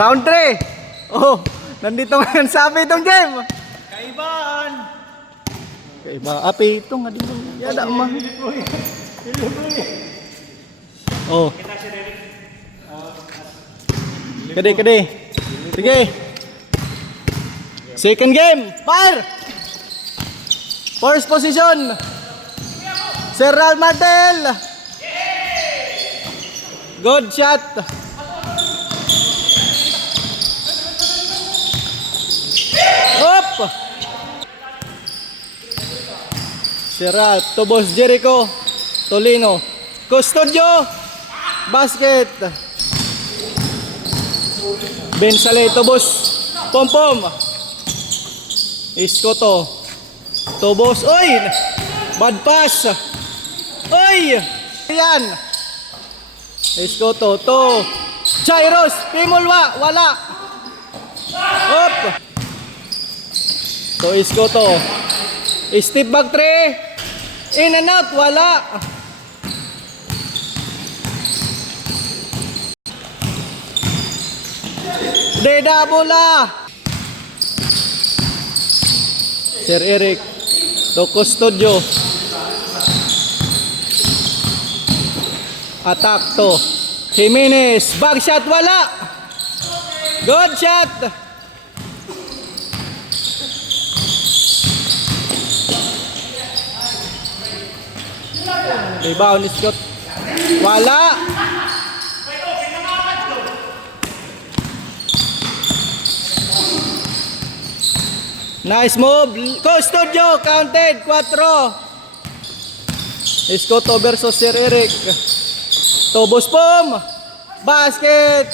Round 3. Oh, nandito ngayon sa itong game. Kaibaan! Kaiba, api ito nga dito. Yada ma. Oh. Kade. Sige. Second game. Fire! First position. Serral Martel. Good shot. Hop. Serral to Boss Jericho Tolino. Custodio. Basket. Ben Saleh to Boss Pompom. Iskoto to Boss. Oy! Bad pass. Oy! Yan. Iskoto to Jairos Pimulwa. Wala. Hop. To Iskoto. Step back 3. In and out. Wala. Deda bola. Sir Eric to Custodio. Attack to Jimenez. Back shot. Wala. Good shot. Rebound Scott. Wala. Nice move. Custodio counted 4. Scott versus Sir Eric. Tobos Pom. Basket.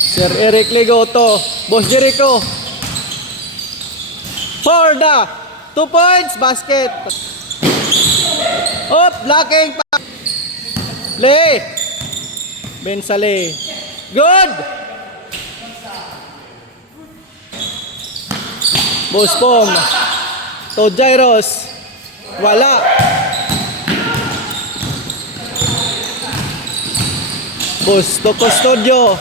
Sir Eric Ligo to Boss Jericho. For the 2 points. Basket. Up. Blocking pa. Play. Ben Saleh. Good. Boss Pom to Jairos. Wala. Boss to Custodio.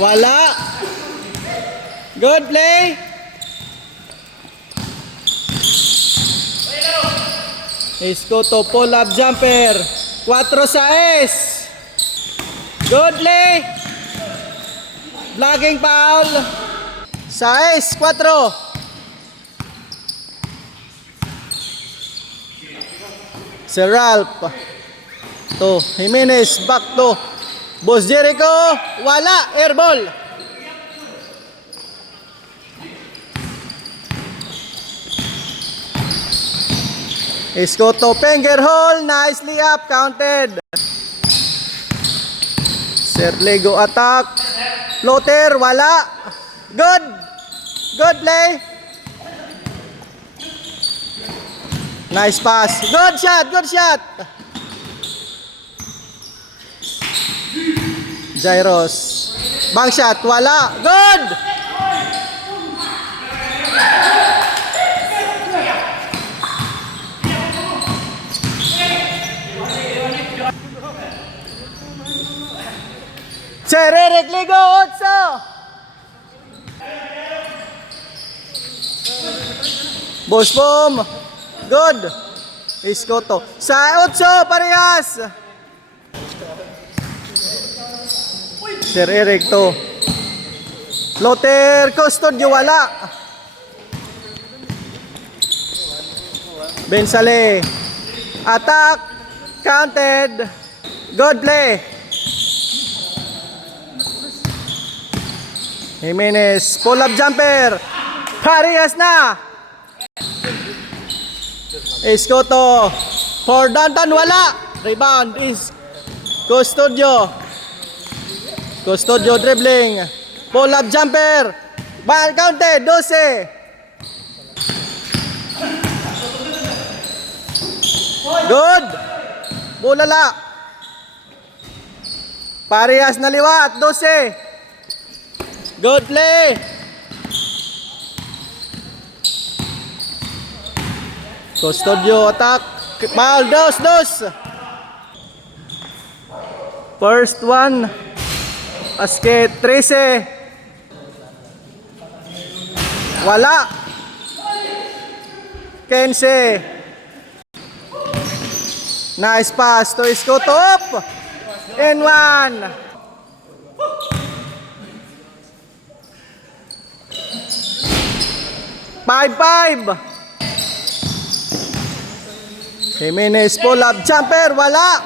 Wala. Good play. Isko to pull-up jumper. 4 sa S. Good play. Vlogging foul. Sa S, 4. Sir Ralph to Jimenez. Back to Boss Jericho. Wala. Airball. Isko to Pengerhol. Nicely up. Counted. Sir Lego attack. Floater. Wala. Good. Good play. Nice pass. Good shot. Good shot. Jairos. Bang shot. Wala. Good. Sir Eric Ligo. 8. Boss Pom. Good. Iskoto. Sa 8. Parehas. Sir Eric to Floater. Custodio. Wala. Ben Saleh. Attack. Counted. Good play. Jimenez. Pull-up jumper. Parehas na. Iskoto. For Dantan. Wala. Rebound is Custodio. Custodio dribbling. Pull-up jumper. Ball counted. 12. Good. Bulala. Parehas na liwat. 12. Good play. Custodio attack. Foul, dos. First one. Basket, 13. Wala. 15. Nice pass to Isko, top. And one. Five. Jimenez pull up jumper, wala.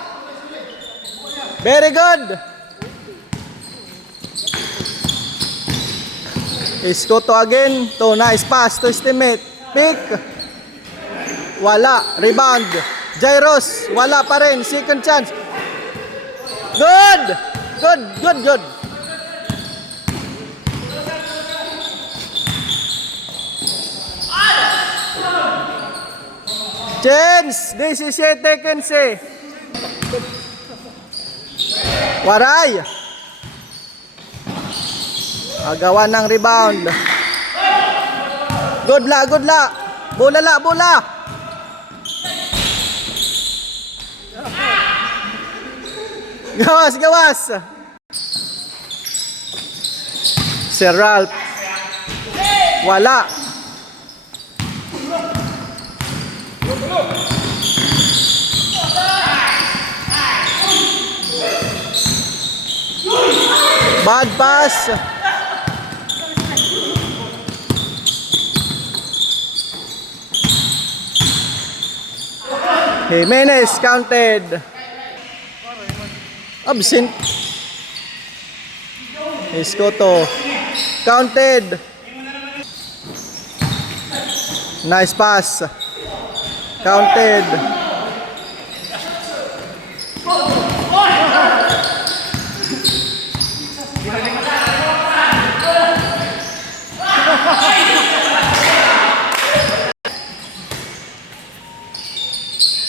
Very good. Isko to again. To nice pass to his teammate. Pick. Wala. Rebound. Jairos. Wala pa rin. Second chance. Good. Chance. 17 seconds eh. Waray. Agawan ng rebound. Good la. Bola. Gawas. Sir Ralph. Wala. Bad pass. Jimenez counted. Absent. Escoto counted. Nice pass. Counted.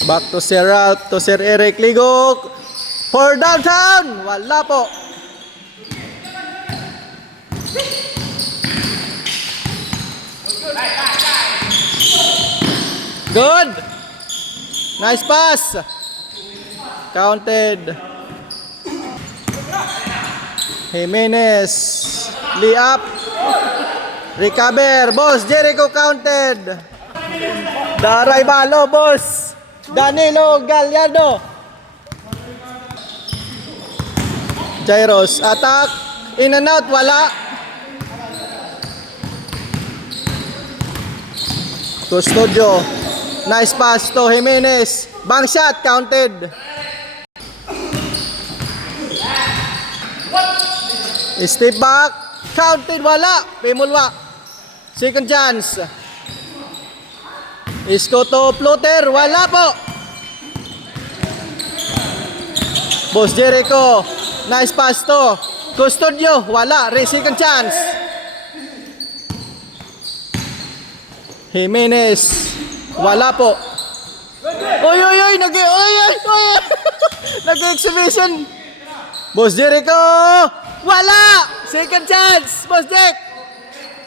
Back to Sir Ralph, to Sir Eric Ligo. For downtown. Wala po. Good. Nice pass. Counted. Jimenez. Lee up. Recover. Boss Jericho counted. Daray balo, boss. Danilo Gallardo. Jairos. Attack. In and out. Wala. Custodio. Nice pass to Jimenez. Bank shot. Counted. Step back. Counted. Wala. Pimulwa. Second chance. Isko to floater. Wala po. Boss Jericho. Nice pass to Custodio. Wala. Second chance. Jimenez. Wala po. Oy. Nag-exhibition. Boss Jericho. Wala. Second chance. Boss Jack.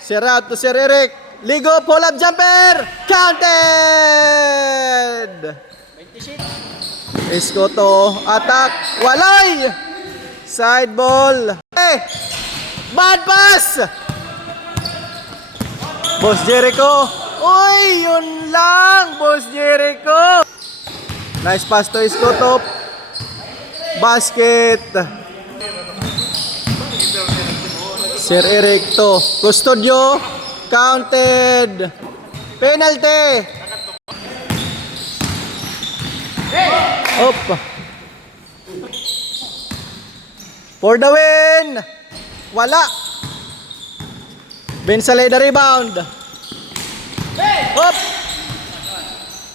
Sir out to Sir Eric. Ligo, pull up jumper. Counted. Escoto, attack. Walay. Side ball. Bad pass. Boss Jericho. Uy, yun lang. Boss Jericho. Nice pass to Escoto. Basket. Sir Eric to Custodio. Counted. Penalty. Up. For the win. Wala. Bensalay the rebound. Up.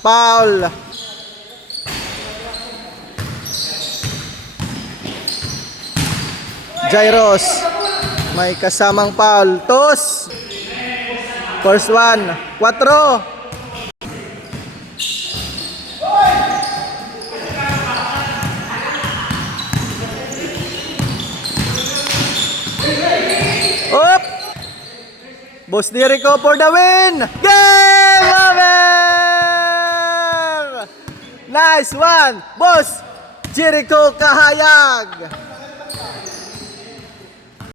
Foul. Jairos. May kasamang foul. Toss. First one. 4. Up. Boss Jericho for the win. Game over. Nice one! Boss! Jericho Kahayag!